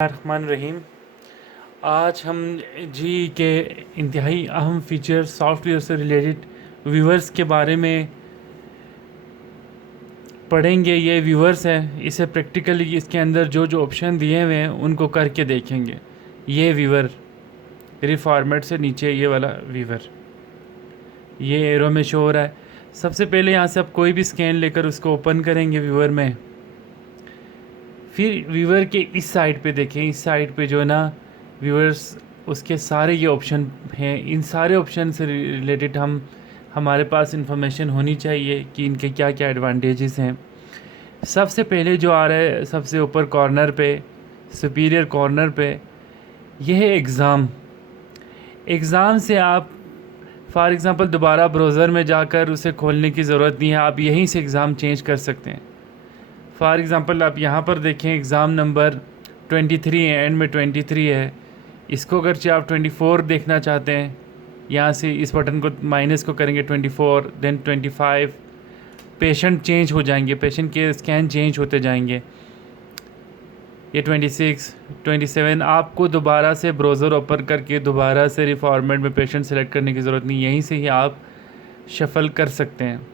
रहमान रहीम। आज हम जी के इंतहाई अहम फीचर सॉफ्टवेयर से रिलेटेड व्यूवर्स के बारे में पढ़ेंगे। ये व्यूवर्स है, इसे प्रैक्टिकली इसके अंदर जो जो ऑप्शन दिए हुए हैं उनको करके देखेंगे। ये व्यूवर रिफॉर्मेट से नीचे ये वाला व्यूवर ये एरो में शो हो रहा है। सबसे पहले यहाँ से आप कोई भी स्कैन लेकर उसको ओपन करेंगे व्यूवर में। फिर व्यूवर के इस साइड पे देखें, इस साइड पे जो है ना व्यूअर्स, उसके सारे ये ऑप्शन हैं। इन सारे ऑप्शन से रिलेटेड हमारे पास इंफॉर्मेशन होनी चाहिए कि इनके क्या क्या एडवांटेजेस हैं। सबसे पहले जो आ रहा है सबसे ऊपर कॉर्नर पे, सुपीरियर कॉर्नर पे, यह है एग्ज़ाम। एग्ज़ाम से आप फॉर एग्ज़ाम्पल दोबारा ब्राउज़र में जाकर उसे खोलने की ज़रूरत नहीं है, आप यहीं से एग्ज़ाम चेंज कर सकते हैं। फॉर एग्ज़ाम्पल आप यहाँ पर देखें एग्ज़ाम नंबर 23 है, एंड में 23 है। इसको अगर चाहे आप 24 देखना चाहते हैं, यहाँ से इस बटन को माइनस को करेंगे 24, देन 25। पेशेंट चेंज हो जाएंगे, पेशेंट के स्कैन चेंज होते जाएंगे। ये 26, 27। आपको दोबारा से ब्राउज़र ओपन करके दोबारा से रिफॉर्मेट में पेशेंट सेलेक्ट करने की ज़रूरत नहीं, यहीं से ही आप शफल कर सकते हैं।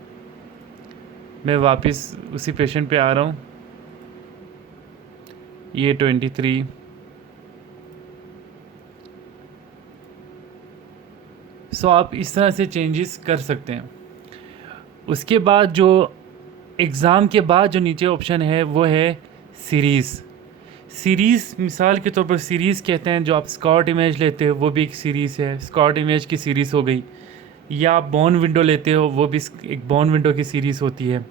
मैं वापस उसी पेशेंट पे आ रहा हूँ। ये 23। सो आप इस तरह से चेंजेस कर सकते हैं। उसके बाद जो एग्ज़ाम के बाद जो नीचे ऑप्शन है वो है सीरीज़। सीरीज़ मिसाल के तौर पर सीरीज़ कहते हैं, जो आप स्कॉट इमेज लेते हो वो भी एक सीरीज़ है, स्कॉट इमेज की सीरीज़ हो गई। या आप बॉर्न विंडो लेते हो, वो भी एक बॉर्न विंडो की सीरीज़ होती है।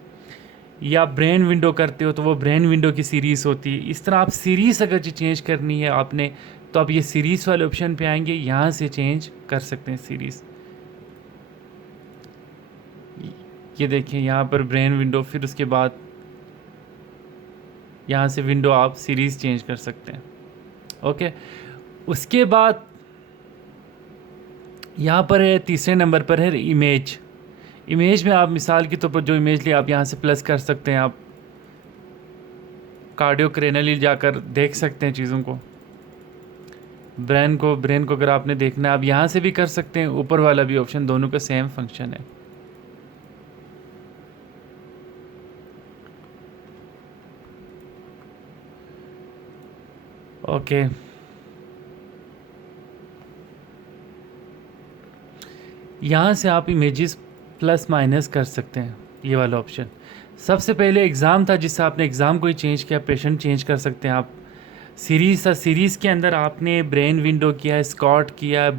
या ब्रेन विंडो करते हो तो वो ब्रेन विंडो की सीरीज़ होती है। इस तरह आप सीरीज़ अगर चेंज करनी है आपने, तो आप ये सीरीज़ वाले ऑप्शन पे आएंगे, यहाँ से चेंज कर सकते हैं सीरीज़। ये देखिए यहाँ पर ब्रेन विंडो, फिर उसके बाद यहाँ से विंडो आप सीरीज़ चेंज कर सकते हैं। ओके, उसके बाद यहाँ पर है तीसरे नंबर पर है इमेज। इमेज में आप मिसाल के तौर पर जो इमेज लिए आप यहाँ से प्लस कर सकते हैं। आप कार्डियो क्रेनली जाकर देख सकते हैं चीज़ों को, ब्रेन को अगर आपने देखना है आप यहाँ से भी कर सकते हैं। ऊपर वाला भी ऑप्शन, दोनों का सेम फंक्शन है। ओके, यहाँ से आप इमेजेस प्लस माइनस कर सकते हैं, ये वाला ऑप्शन। सबसे पहले एग्ज़ाम था जिससे आपने एग्ज़ाम को ही चेंज किया, पेशेंट चेंज कर सकते हैं आप। सीरीज़ था, सीरीज़ के अंदर आपने ब्रेन विंडो किया है, स्कॉट किया है,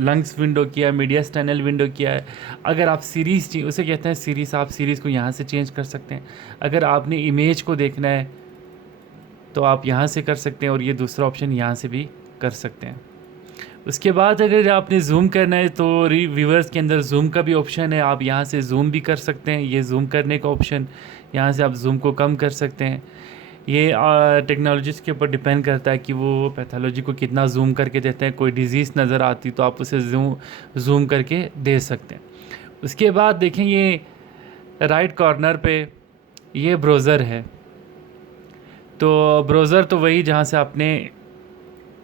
लंग्स विंडो किया है, मीडिया स्टेनल विंडो किया है। अगर आप सीरीज़ उसे कहते हैं सीरीज़, आप सीरीज़ को यहाँ से चेंज कर सकते हैं। अगर आपने इमेज को देखना है तो आप यहाँ से कर सकते हैं, और ये दूसरा ऑप्शन यहाँ से भी कर सकते हैं। उसके बाद अगर आपने जूम करना है तो व्यूअर्स के अंदर जूम का भी ऑप्शन है, आप यहाँ से जूम भी कर सकते हैं। ये जूम करने का ऑप्शन, यहाँ से आप जूम को कम कर सकते हैं। ये टेक्नोलॉजीज़ के ऊपर डिपेंड करता है कि वो पैथोलॉजी को कितना जूम करके देते हैं। कोई डिज़ीज़ नज़र आती तो आप उसे जूम करके दे सकते हैं। उसके बाद देखें ये राइट कॉर्नर पे ये ब्राउज़र है। तो ब्राउज़र तो वही जहाँ से आपने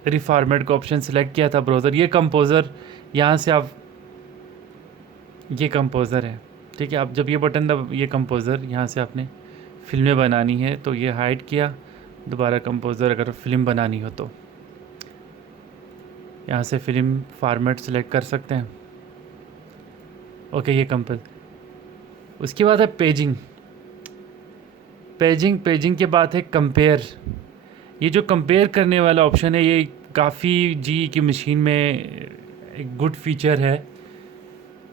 रिफॉर्मेट का ऑप्शन सेलेक्ट किया था, ब्राउज़र। ये कंपोज़र, यहाँ से आप, ये कंपोज़र है, ठीक है। आप जब ये बटन दब, ये कंपोज़र, यहाँ से आपने फिल्में बनानी है तो ये हाइड किया, दोबारा कंपोज़र अगर फ़िल्म बनानी हो तो यहाँ से फ़िल्म फॉर्मेट सेलेक्ट कर सकते हैं। ओके, ये कंपोज। उसके बाद है पेजिंग। पेजिंग के बाद है कंपेयर। ये जो कंपेयर करने वाला ऑप्शन है ये काफ़ी जी की मशीन में एक गुड फीचर है।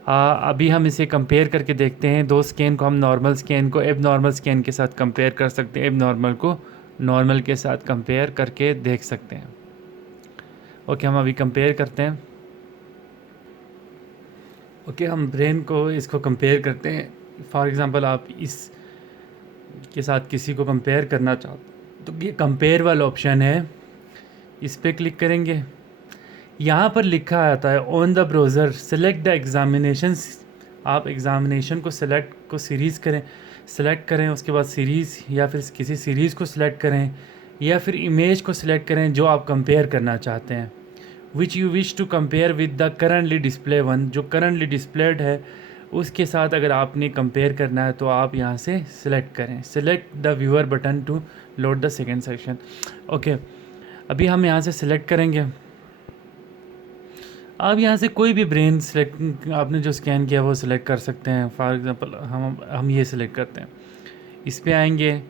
अभी हम इसे कंपेयर करके देखते हैं। दो स्कैन को, हम नॉर्मल स्कैन को एब नॉर्मल स्कैन के साथ कंपेयर कर सकते हैं, एब नॉर्मल को नॉर्मल के साथ कंपेयर करके देख सकते हैं। ओके, हम अभी कंपेयर करते हैं। ओके, हम ब्रेन को इसको कंपेयर करते हैं। फॉर एग्ज़ाम्पल आप इस के साथ किसी को कंपेयर करना चाहते तो ये कंपेयर वाला ऑप्शन है, इस पर क्लिक करेंगे। यहाँ पर लिखा आता है on the browser select the examinations. आप एग्ज़ामिनेशन को सेलेक्ट सीरीज़ करें, सेलेक्ट करें, उसके बाद सीरीज़ या फिर किसी सीरीज़ को सिलेक्ट करें। या फिर इमेज को सिलेक्ट करें जो आप कंपेयर करना चाहते हैं, which you wish to compare with the currently display one, जो करंटली डिस्प्लेड है उसके साथ अगर आपने कंपेयर करना है तो आप यहाँ से सिलेक्ट करें, select the viewer button to load the second section. Okay, अभी हम यहाँ से सिलेक्ट करेंगे। आप यहाँ से कोई भी ब्रेन सिलेक्ट, आपने जो स्कैन किया वो सिलेक्ट कर सकते हैं। फॉर एग्ज़ाम्पल हम ये सिलेक्ट करते हैं, इस पे आएंगे,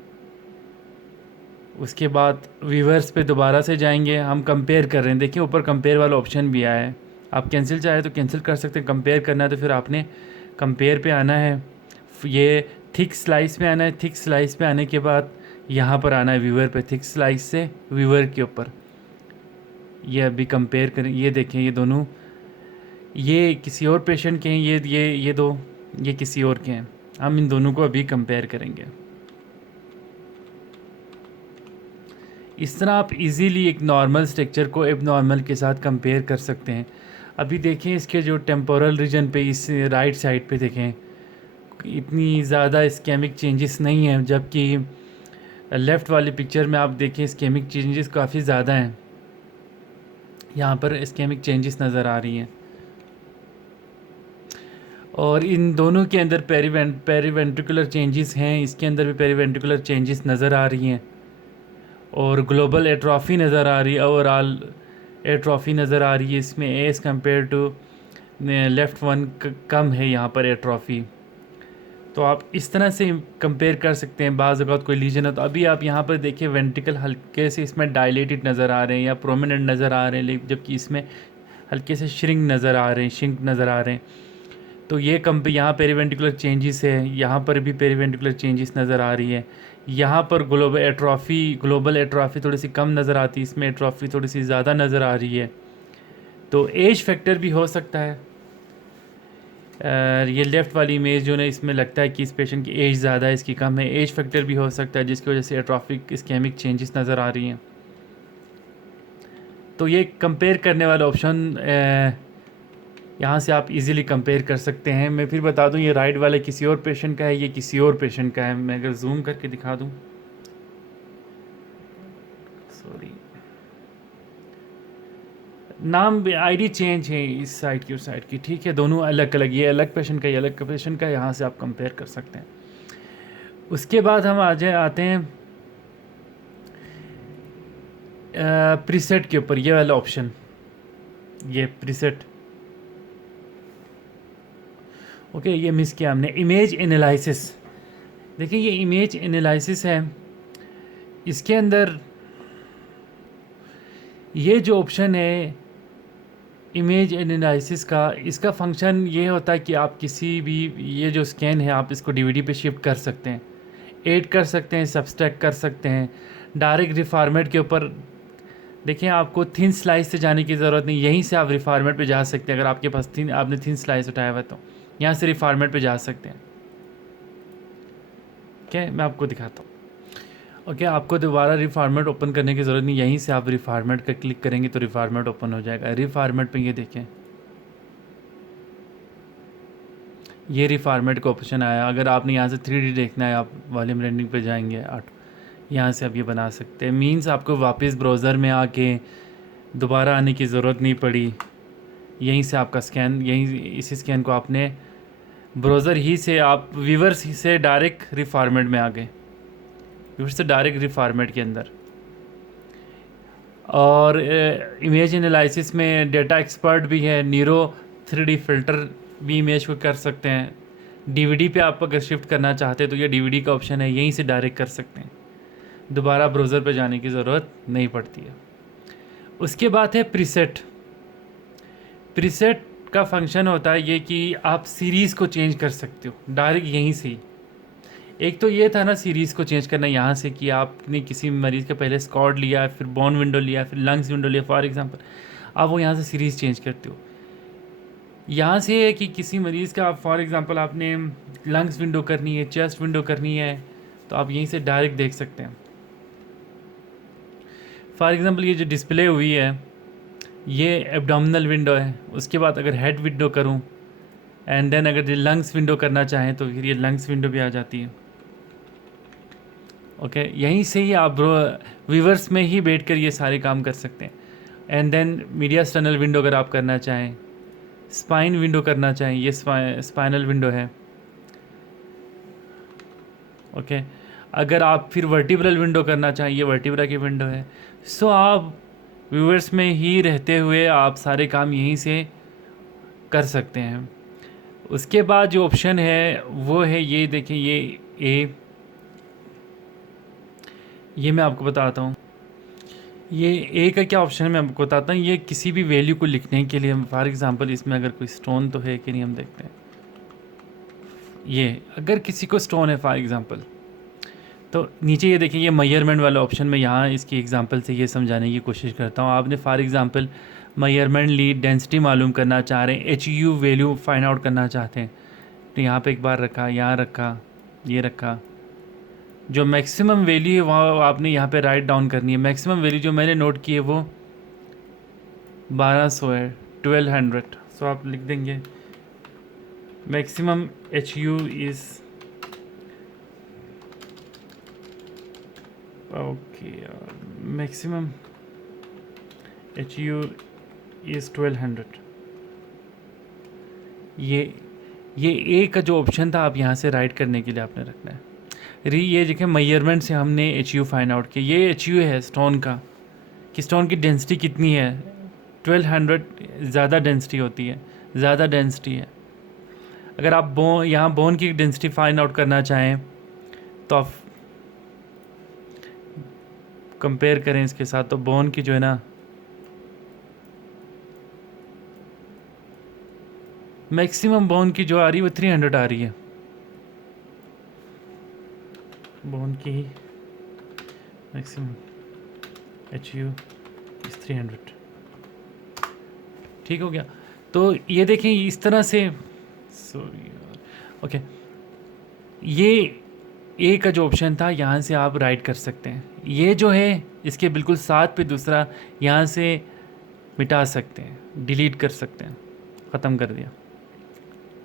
उसके बाद व्यूअर्स पे दोबारा से जाएंगे। हम कंपेयर कर रहे हैं, देखिए ऊपर कंपेयर वाला ऑप्शन भी आया है। आप कैंसिल चाहे तो कैंसिल कर सकते हैं, कंपेयर करना है तो फिर आपने कंपेयर पे आना है, ये थिक स्लाइस में आना है। थिक स्लाइस पे आने के बाद यहाँ पर आना है व्यूअर पे, थिक स्लाइस से व्यूअर के ऊपर। ये अभी कंपेयर करें, ये देखें ये दोनों, ये किसी और पेशेंट के हैं, ये दो ये किसी और के हैं। हम इन दोनों को अभी कंपेयर करेंगे। इस तरह आप इजीली एक नॉर्मल स्ट्रक्चर को एबनॉर्मल के साथ कंपेयर कर सकते हैं। अभी देखें इसके जो टेम्पोरल रीजन पे, इस राइट साइड पे देखें इतनी ज़्यादा इस्केमिक चेंजेस नहीं हैं, जबकि लेफ़्ट वाली पिक्चर में आप देखें इस्केमिक चेंजेस काफ़ी ज़्यादा हैं। यहाँ पर इस्केमिक चेंजेस नज़र आ रही हैं और इन दोनों के अंदर पेरीवेंट्रिकुलर चेंजेस हैं, इसके अंदर भी पेरीवेंट्रिकुलर चेंजेस नज़र आ रही हैं और ग्लोबल एट्रॉफी नज़र आ रही है, ओवरऑल एट्रॉफी नज़र आ रही है इसमें। As compare to left one कम है यहाँ पर एट्रॉफी। तो आप इस तरह से कंपेयर कर सकते हैं। बाज़ अगर कोई लीजन है तो अभी आप यहाँ पर देखिए वेंट्रिकल हल्के से इसमें डायलेटेड नज़र आ रहे हैं या प्रोमिनेंट नज़र आ रहे हैं, जबकि इसमें हल्के से श्रिंक नज़र आ रहे हैं, श्रिंक नज़र आ रहे हैं। तो ये यहाँ पेरीवेंट्रिकुलर चेंजेस है, यहाँ पर भी पेरीवेंट्रिकुलर चेंजेस नज़र आ रही है। यहाँ पर ग्लोबल एट्रॉफी थोड़ी सी कम नज़र आती है, इसमें एट्रॉफी थोड़ी सी ज़्यादा नज़र आ रही है। तो एज फैक्टर भी हो सकता है। ये लेफ़्ट वाली इमेज जो है इसमें लगता है कि इस पेशेंट की एज ज़्यादा है, इसकी कम है। एज फैक्टर भी हो सकता है जिसकी वजह से एट्रॉफिक इस्केमिक चेंजेस नज़र आ रही हैं। तो ये कंपेयर करने वाला ऑप्शन यहाँ से आप इजीली कंपेयर कर सकते हैं। मैं फिर बता दूँ, ये राइट वाले किसी और पेशेंट का है, ये किसी और पेशेंट का है। मैं अगर जूम करके दिखा दूँ, सॉरी, नाम आईडी चेंज है इस साइड की उस साइड की, ठीक है, दोनों अलग अलग, ये अलग पेशेंट का, ये अलग पेशेंट का। यहाँ से आप कंपेयर कर सकते हैं। उसके बाद हम आते हैं प्रीसेट के ऊपर, ये वाला ऑप्शन, ये प्रीसेट। ओके, ये मिस किया हमने। इमेज एनालिसिस, देखिए ये इमेज एनालिसिस है। इसके अंदर ये जो ऑप्शन है इमेज एनालिसिस का, इसका फंक्शन ये होता है कि आप किसी भी, ये जो स्कैन है आप इसको डीवीडी पे शिफ्ट कर सकते हैं, ऐड कर सकते हैं, सब्सट्रैक्ट कर सकते हैं। डायरेक्ट रिफॉर्मेट के ऊपर देखिए, आपको थिन स्लाइस से जाने की ज़रूरत नहीं, यहीं से आप रिफॉर्मेट पे जा सकते हैं। अगर आपके पास आपने थिन स्लाइस उठाया हुआ तो यहाँ से रिफॉर्मेट पे जा सकते हैं। ओके, मैं आपको दिखाता हूँ। ओके, आपको दोबारा रिफॉर्मेट ओपन करने की ज़रूरत नहीं, यहीं से आप रिफॉर्मेट का क्लिक करेंगे तो रिफॉर्मेट ओपन हो जाएगा। रिफॉर्मेट पे ये देखें, ये रिफॉर्मेट का ऑप्शन आया। अगर आपने यहाँ से 3D देखना है, आप वॉल्यूम रेंडरिंग पे जाएंगे 8, यहाँ से आप ये बना सकते हैं। मीन्स आपको वापस ब्राउज़र में आके दोबारा आने की ज़रूरत नहीं पड़ी, यहीं से आपका स्कैन, यहीं इस स्कैन को आपने ब्राउज़र ही से, आप व्यूअर्स ही से डायरेक्ट रिफॉर्मेट में आ गए, व्यूअर से डायरेक्ट रिफॉर्मेट के अंदर। और इमेज एनालिसिस में डेटा एक्सपर्ट भी है, नीरो 3D फिल्टर भी इमेज को कर सकते हैं। डीवीडी पे आप अगर शिफ्ट करना चाहते हैं तो ये डीवीडी का ऑप्शन है, यहीं से डायरेक्ट कर सकते हैं, दोबारा ब्राउज़र पे जाने की ज़रूरत नहीं पड़ती है। उसके बाद है प्रीसेट। प्रीसेट का फंक्शन होता है ये कि आप सीरीज़ को चेंज कर सकते हो डायरेक्ट यहीं से ही। एक तो ये था ना सीरीज़ को चेंज करना यहाँ से, कि आपने किसी मरीज़ का पहले स्कॉड लिया, फिर बोन विंडो लिया, फिर लंग्स विंडो लिया फॉर एग्जांपल, आप वो यहाँ से सीरीज़ चेंज करते हो। यहाँ से है कि किसी मरीज़ का फॉर एग्जांपल आपने लंग्स विंडो करनी है, चेस्ट विंडो करनी है, तो आप यहीं से डायरेक्ट देख सकते हैं। फॉर एग्जांपल ये जो डिस्प्ले हुई है ये एब्डोमिनल विंडो है। उसके बाद अगर हेड विंडो करूँ एंड देन अगर लंग्स विंडो करना चाहें तो फिर ये लंग्स विंडो भी आ जाती है। ओके, यहीं से ही आप व्यूवर्स में ही बैठकर ये सारे काम कर सकते हैं। And then media tunnel window अगर आप करना चाहें, स्पाइन विंडो करना चाहें, ये स्पाइनल विंडो है। ओके, अगर आप फिर वर्टिब्रल विंडो करना चाहें, ये वर्टिब्रा की विंडो है। सो आप व्यूअर्स में ही रहते हुए आप सारे काम यहीं से कर सकते हैं। उसके बाद जो ऑप्शन है वो है ये, देखिए ये मैं आपको बताता हूँ। ये ए का क्या ऑप्शन है मैं आपको बताता हूँ। ये किसी भी वैल्यू को लिखने के लिए, फॉर एग्जांपल इसमें अगर कोई स्टोन तो है कि नहीं हम देखते हैं। ये अगर किसी को स्टोन है फॉर एग्जांपल, तो नीचे ये देखिए, ये मेजरमेंट वाला ऑप्शन में यहाँ इसकी एग्जांपल से ये समझाने की कोशिश करता हूँ। आपने फॉर एग्जांपल मेजरमेंट ली, डेंसिटी मालूम करना चाह रहे हैं, H U value find out करना चाहते हैं, तो यहाँ पे एक बार रखा, यहाँ रखा, ये रखा। जो मैक्सिमम वैल्यू है वहाँ आपने यहाँ पे राइट डाउन करनी है। मैक्सिमम वैल्यू जो मैंने नोट की है वो 1200 है, 1200। सो आप लिख देंगे maximum H U is, okay, maximum H U is 1200। ये ए का जो ऑप्शन था आप यहाँ से राइट करने के लिए आपने रखना है। ये देखिए मेजरमेंट से हमने एच यू फाइंड आउट किया। ये एच यू है स्टोन का, कि स्टोन की डेंसिटी कितनी है। 1200 ज़्यादा डेंसिटी होती है, ज़्यादा डेंसिटी है। अगर आप यहाँ बोन की डेंसिटी फाइंड आउट करना चाहें तो आप कंपेयर करें इसके साथ, तो बोन की जो है ना मैक्सिमम बोन की जो आ रही है वो 300 आ रही है। बोन की मैक्सिमम एच यू इस 300। ठीक हो गया। तो ये देखें इस तरह से, सॉरी, ओके, ये ए का जो ऑप्शन था यहाँ से आप राइट कर सकते हैं। ये जो है इसके बिल्कुल साथ पे दूसरा यहाँ से मिटा सकते हैं, डिलीट कर सकते हैं, ख़त्म कर दिया।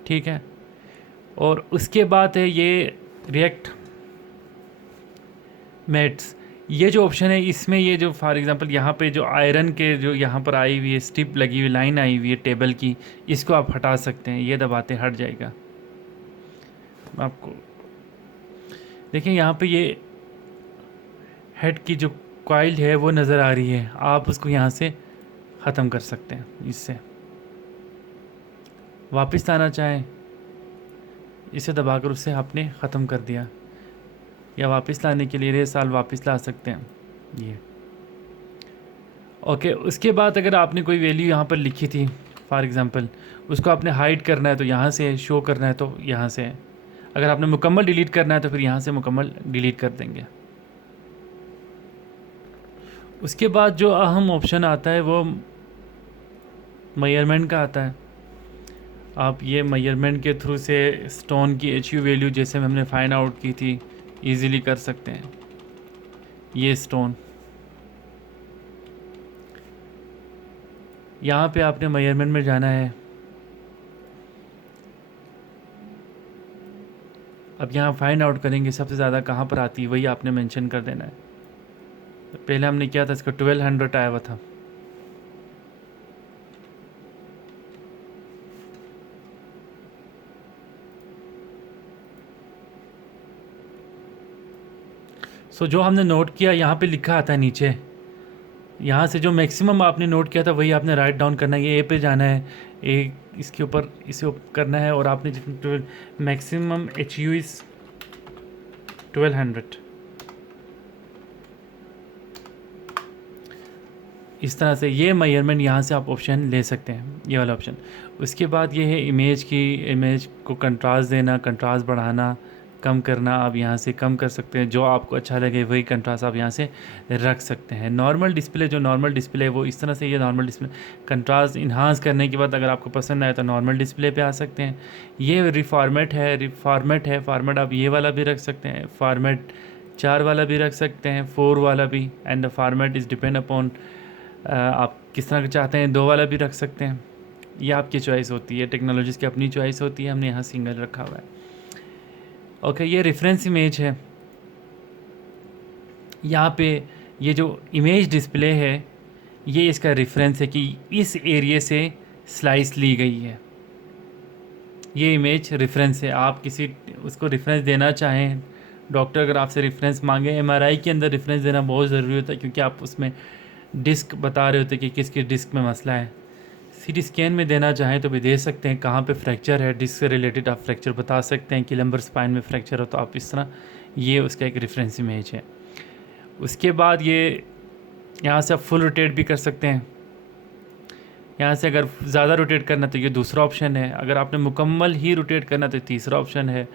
ठीक है। और उसके बाद है ये रिएक्ट मेट्स। ये जो ऑप्शन है इसमें ये जो फॉर एग्जांपल यहाँ पे जो आयरन के जो यहाँ पर आई हुई है स्ट्रिप लगी हुई, लाइन आई हुई है टेबल की, इसको आप हटा सकते हैं। ये दबाते हट जाएगा। आपको देखिए यहाँ पे ये हेड की जो कॉइल है वो नज़र आ रही है, आप उसको यहाँ से ख़त्म कर सकते हैं। इससे वापस लाना चाहें, इसे दबाकर उससे आपने ख़त्म कर दिया, या वापस लाने के लिए साल वापस ला सकते हैं ये। ओके, उसके बाद अगर आपने कोई वैल्यू यहाँ पर लिखी थी फॉर एग्ज़ाम्पल, उसको आपने हाइड करना है तो यहाँ से, शो करना है तो यहाँ से, अगर आपने मुकम्मल डिलीट करना है तो फिर यहाँ से मुकम्मल डिलीट कर देंगे। उसके बाद जो अहम ऑप्शन आता है वो मेजरमेंट का आता है। आप ये मेजरमेंट के थ्रू से स्टोन की एच यू वैल्यू जैसे हमने फाइंड आउट की थी इजीली कर सकते हैं। ये स्टोन यहाँ पे आपने मेजरमेंट में जाना है। अब यहाँ फाइंड आउट करेंगे सबसे ज़्यादा कहाँ पर आती है, वही आपने मेंशन कर देना है। पहले हमने किया था, इसका 1200 आया हुआ था। सो जो हमने नोट किया यहाँ पे लिखा आता है नीचे, यहाँ से जो मैक्सिमम आपने नोट किया था वही आपने राइट डाउन करना है। ये ए पे जाना है, ए इसके ऊपर इसे करना है, और आपने मैक्सिमम एच यू इज़ 1200 इस तरह से ये मेजरमेंट यहाँ से आप ऑप्शन ले सकते हैं, ये वाला ऑप्शन। उसके बाद ये है इमेज को कंट्रास्ट देना, कंट्रास्ट बढ़ाना, कम करना। आप यहाँ से कम कर सकते हैं, जो आपको अच्छा लगे वही कंट्रास्ट आप यहाँ से रख सकते हैं। नॉर्मल डिस्प्ले, जो नॉर्मल डिस्प्ले है वो इस तरह से, ये नॉर्मल डिस्प्ले कंट्रास्ट इन्हांस करने के बाद अगर आपको पसंद आए तो नॉर्मल डिस्प्ले पे आ सकते हैं। ये रिफॉर्मेट फॉर्मेट आप ये वाला भी रख सकते हैं, फॉर्मेट 4 वाला भी रख सकते हैं, 4 वाला भी। And the format is depend upon आप किस तरह का चाहते हैं, 2 वाला भी रख सकते हैं। ये आपकी चॉइस होती है, टेक्नोलॉजीज़ की अपनी चॉइस होती है। हमने यहाँ सिंगल रखा हुआ है। ओके, ये रेफरेंस इमेज है। यहाँ पे ये जो इमेज डिस्प्ले है ये इसका रेफरेंस है कि इस एरिया से स्लाइस ली गई है। ये इमेज रेफरेंस है। आप किसी उसको रेफरेंस देना चाहें, डॉक्टर अगर आपसे रेफरेंस मांगे, एमआरआई के अंदर रेफरेंस देना बहुत ज़रूरी होता है क्योंकि आप उसमें डिस्क बता रहे होते हैं कि किस किस डिस्क में मसला है। सीटी स्कैन में देना चाहें तो भी दे सकते हैं, कहाँ पे फ्रैक्चर है, डिस्क से रिलेटेड आप फ्रैक्चर बता सकते हैं कि लंबर स्पाइन में फ्रैक्चर हो तो आप इस तरह, ये उसका एक रेफरेंस इमेज है। उसके बाद ये यहाँ से आप फुल रोटेट भी कर सकते हैं। यहाँ से अगर ज़्यादा रोटेट करना तो ये दूसरा ऑप्शन है, अगर आपने मुकम्मल ही रोटेट करना तो तीसरा ऑप्शन है।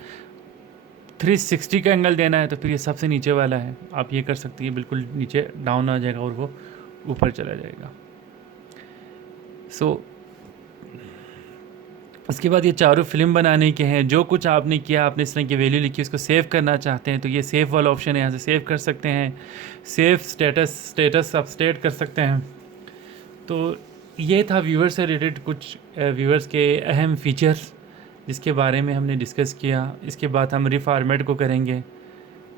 360 का एंगल देना है तो फिर ये सबसे नीचे वाला है, आप ये कर सकते हैं, बिल्कुल नीचे डाउन आ जाएगा और वो ऊपर चला जाएगा। सो उसके बाद ये चारों फिल्म बनाने के हैं। जो कुछ आपने किया, आपने इस तरह की वैल्यू लिखी, उसको सेव करना चाहते हैं तो ये सेव वाला ऑप्शन है, यहाँ से सेव कर सकते हैं। सेव स्टेटस आप स्टेट कर सकते हैं। तो ये था व्यूअर से रिलेटेड कुछ व्यूअर्स के अहम फीचर्स जिसके बारे में हमने डिस्कस किया। इसके बाद हम रिफॉर्मेट को करेंगे,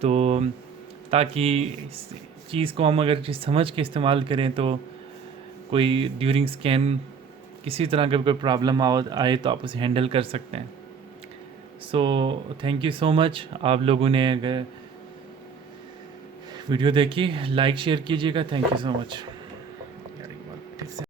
तो ताकि इस चीज़ को हम अगर चीज़ समझ के इस्तेमाल करें तो कोई ड्यूरिंग स्कैन किसी तरह का कोई प्रॉब्लम आए तो आप उसे हैंडल कर सकते हैं। So thank you so much. आप लोगों ने अगर वीडियो देखी, लाइक शेयर कीजिएगा। Thank you so much.